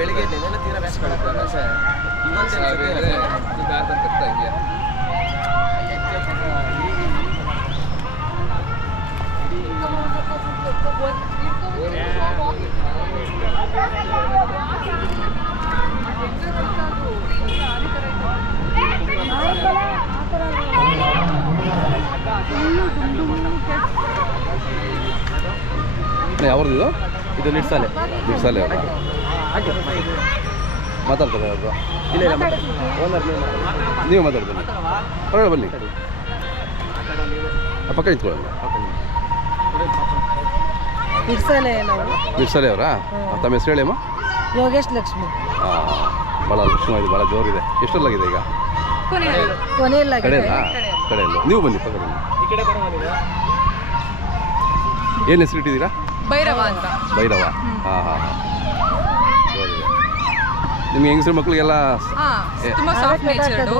ಬೆಳಿಗ್ಗೆ ನೆನೆಲ್ಲ ತೀರಾ ವ್ಯಾಸ ಯಾವ್ದು ಇದು ನಿಡ್ಸಾಲೆ ಅವರ ಮಾತಾಡ್ತಾರೆ ಅವರು? ಇಲ್ಲ ಇಲ್ಲ ಓನರ್ ನೀವು ಮಾತಾಡ್ತೀನಿ ಹೊರಗಡೆ ಬನ್ನಿ, ಪಕ್ಕ ನಿಂತ್ಕೊಳ್ಳಿ. ನಿರ್ಸಲೆ ಅವರಾ? ತಮ್ಮ ಹೆಸರು ಹೇಳಿ ಅಮ್ಮ. ಯೋಗೇಶ್ ಲಕ್ಷ್ಮಿ. ಹಾಂ, ಭಾಳ ಲಕ್ಷ್ಮಿ ಭಾಳ ಜೋರಿದೆ. ಎಷ್ಟರಲ್ಲಾಗಿದೆ ಈಗ? ಕಡೆಯಲ್ಲ. ನೀವು ಬನ್ನಿ ಪಕ್ಕ ಬನ್ನಿ. ಏನು ಹೆಸರು ಇಟ್ಟಿದ್ದೀರಾ? ಭೈರವ ಅಂತ. ಭೈರವ. ಹಾಂ ಹಾಂ ಹಾಂ, ಜೋರಿದೆ. ನಿಮ್ಗೆ ಹೆಂಗಸರು ಮಕ್ಕಳಿಗೆಲ್ಲ ತುಂಬಾ ಸಾಫ್ಟ್ ನೇಚರ್ಡು,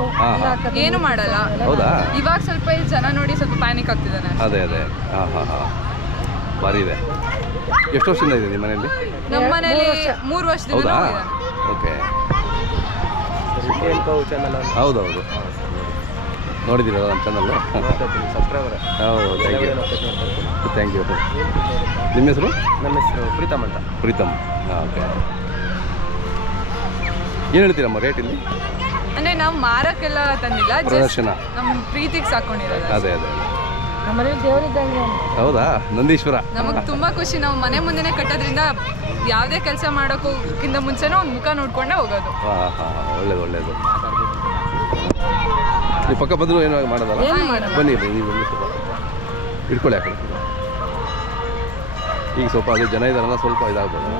ಏನು ಮಾಡಲ್ಲ. ಹೌದಾ? ಇವಾಗ ಸ್ವಲ್ಪ ಇಲ್ಲಿ ಜನ ನೋಡಿ ಸ್ವಲ್ಪ ಪ್ಯಾನಿಕ್ ಆಗ್ತಿದ್ದಾನೆ. ಅದೇ ಹಾಂ ಹಾಂ ಹಾಂ, ಭಾರಿ ಇದೆ. ಎಷ್ಟು ವರ್ಷದಿಂದ ಇದೆ ನಿಮ್ಮ ಮನೆಯಲ್ಲಿ? ನಮ್ಮ ಮನೇಲಿ 3 ವರ್ಷದಿಂದ. ಹೌದಾ? ಓಕೆ. ಹೌದೌದು, ನೋಡಿದ್ದೀರಲ್ಲ ನಮ್ಮ ಚಾನಲ್ಲು? ಸಬ್ಸ್ಕ್ರೈಬರ್. ಹೌದು, ಥ್ಯಾಂಕ್ ಯು. ನಿಮ್ಮ ಹೆಸರು? ನಮ್ಮ ಹೆಸರು ಪ್ರೀತಮ್ ಅಂತ. ಪ್ರೀತಮ್. ಹಾಂ, ಓಕೆ. ಏನು ಹೇಳ್ತೀರಮ್ಮ ರೇಟ್ ಇಲ್ಲಿ? ಅಂದ್ರೆ ನಾವು ಮಾರಕ್ಕೆಲ್ಲ ತಂದಿಲ್ಲ, ಪ್ರದರ್ಶನ ನಮ್ಮ ಪ್ರೀತಿಗೆ ಸಾಕೊಂಡಿರೋದು. ಅದೇ ಹೌದಾ? ನಂದೀಶ್ವರ. ನಮಗೆ ತುಂಬಾ ಖುಷಿ. ನಾವು ಮನೆ ಮುಂದೆನೇ ಕಟ್ಟೋದ್ರಿಂದ ಯಾವುದೇ ಕೆಲಸ ಮಾಡೋಕ್ಕಿಂತ ಮುಂಚೆನೂ ಒಂದು ಮುಖ ನೋಡ್ಕೊಂಡೇ ಹೋಗೋದು. ಹಾಂ ಹಾಂ, ಒಳ್ಳೇದು. ನೀವು ಪಕ್ಕ ಬಂದರೂ ಏನೋ ಮಾಡೋದಲ್ಲ? ಬನ್ನಿ ನೀವು ಸ್ವಲ್ಪ ಇಟ್ಕೊಳ್ಳಿ ಆ ಕಡೆ. ಈಗ ಸ್ವಲ್ಪ ಅದೇ ಜನ ಇದ್ದಾರಲ್ಲ, ಸ್ವಲ್ಪ ಇದಾಗ್ಬೋದು.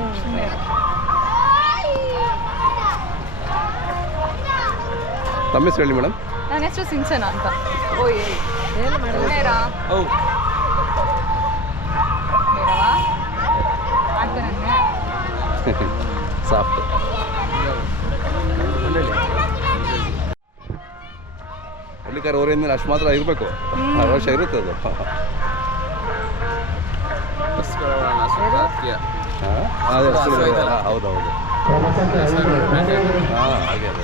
ತಮ್ಮ ಹೆಸರು ಹೇಳಿ ಮೇಡಮ್. ನನ್ನ ಹೆಸರು ಸಿಂಚನ ಅಂತ. ಸಾಫ್ಟ್. ಹಳ್ಳಿಕಾರ ಊರಿಂದ ಅಷ್ಟು ಮಾತ್ರ ಇರಬೇಕು, ವರ್ಷ ಇರುತ್ತೆ ಅದು. ಹೌದೌದು. ಹಾಂ, ಹಾಗೆ ಅದು.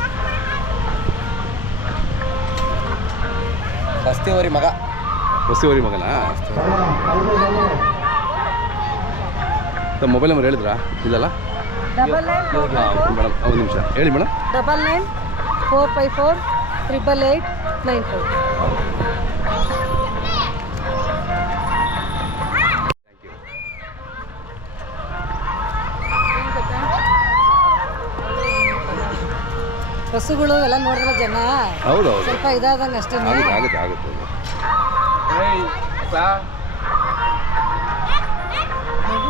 ಬಸ್ತಿವರಿ ಮಗ. ಬಸ್ತಿವರಿ ಮಗನಾ? ತಮ್ಮ ಮೊಬೈಲ್ ನಂಬರ್ ಹೇಳಿದ್ರಾ? ಇಲ್ಲಲ್ಲ ಮೇಡಮ್, ಒಂದು ನಿಮಿಷ ಹೇಳಿ ಮೇಡಮ್. 9945488894. ಬಸ್ಸುಗಳು ಎಲ್ಲ ನೋಡಿದ್ರೆ ಜನ ಹೌದೌದು ಸ್ವಲ್ಪ ಇದಾದಂಗೆ ಅಷ್ಟೇ. ಆಗುತ್ತೆ.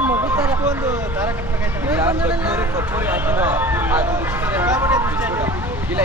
ಮಗು ಥರ ಒಂದು ದಾರ ಕಟ್ಟಬೇಕಾಯ್ತು. ಇಲ್ಲ